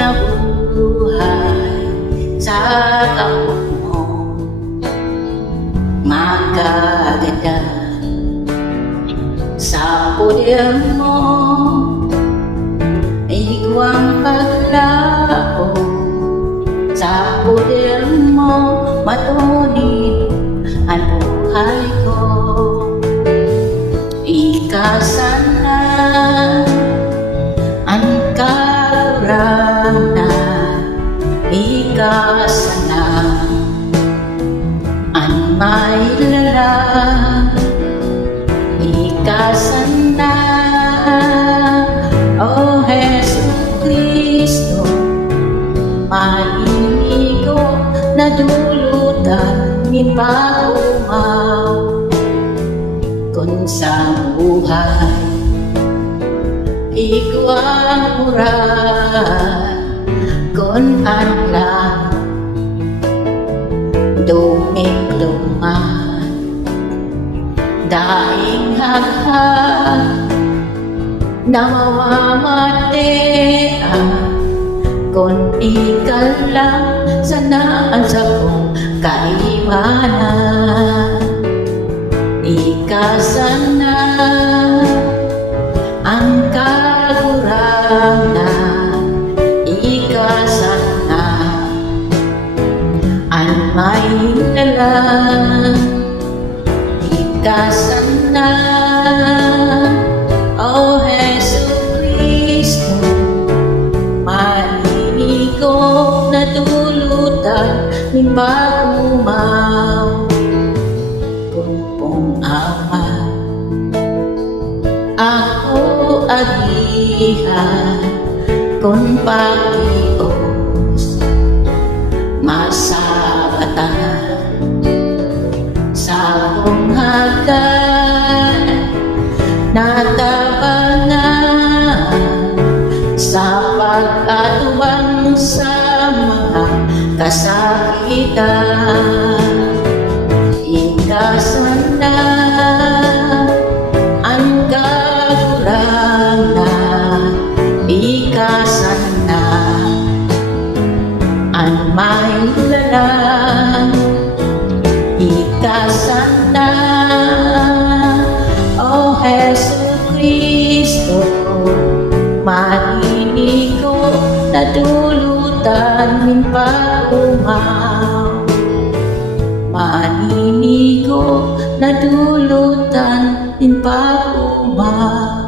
nabuhay sa kapwa mo, magaganda sa poder mo, iguang paglao sa poder mo, matulid ang buhay ko. Ikasana ang kauranan, ikasana ang may lalang, ikasana, O Jesucristo, mainigo na dulutan ni paumaw kung sa buhay iguang uran kung anlang dumikluman daing haghan na mawamatean kung ikal lang sanaan sa kong kaiwanan. Ikasana ang kagurangan, ikasana ang may lalang, ikasana, O Jesucristo, maninigo na dulutan ni paumaw. Pong Ama, ako agihan kung Panginoos masabatan sa kong hagan natabangan sa pag-atubang sa mga kasakitan. Ikasana ang kagurangan, ikasana ang may lalang, ikasana, O Jesucristo, maninigo na dulutan min paumaw, maninigo na dulutan din paumaw.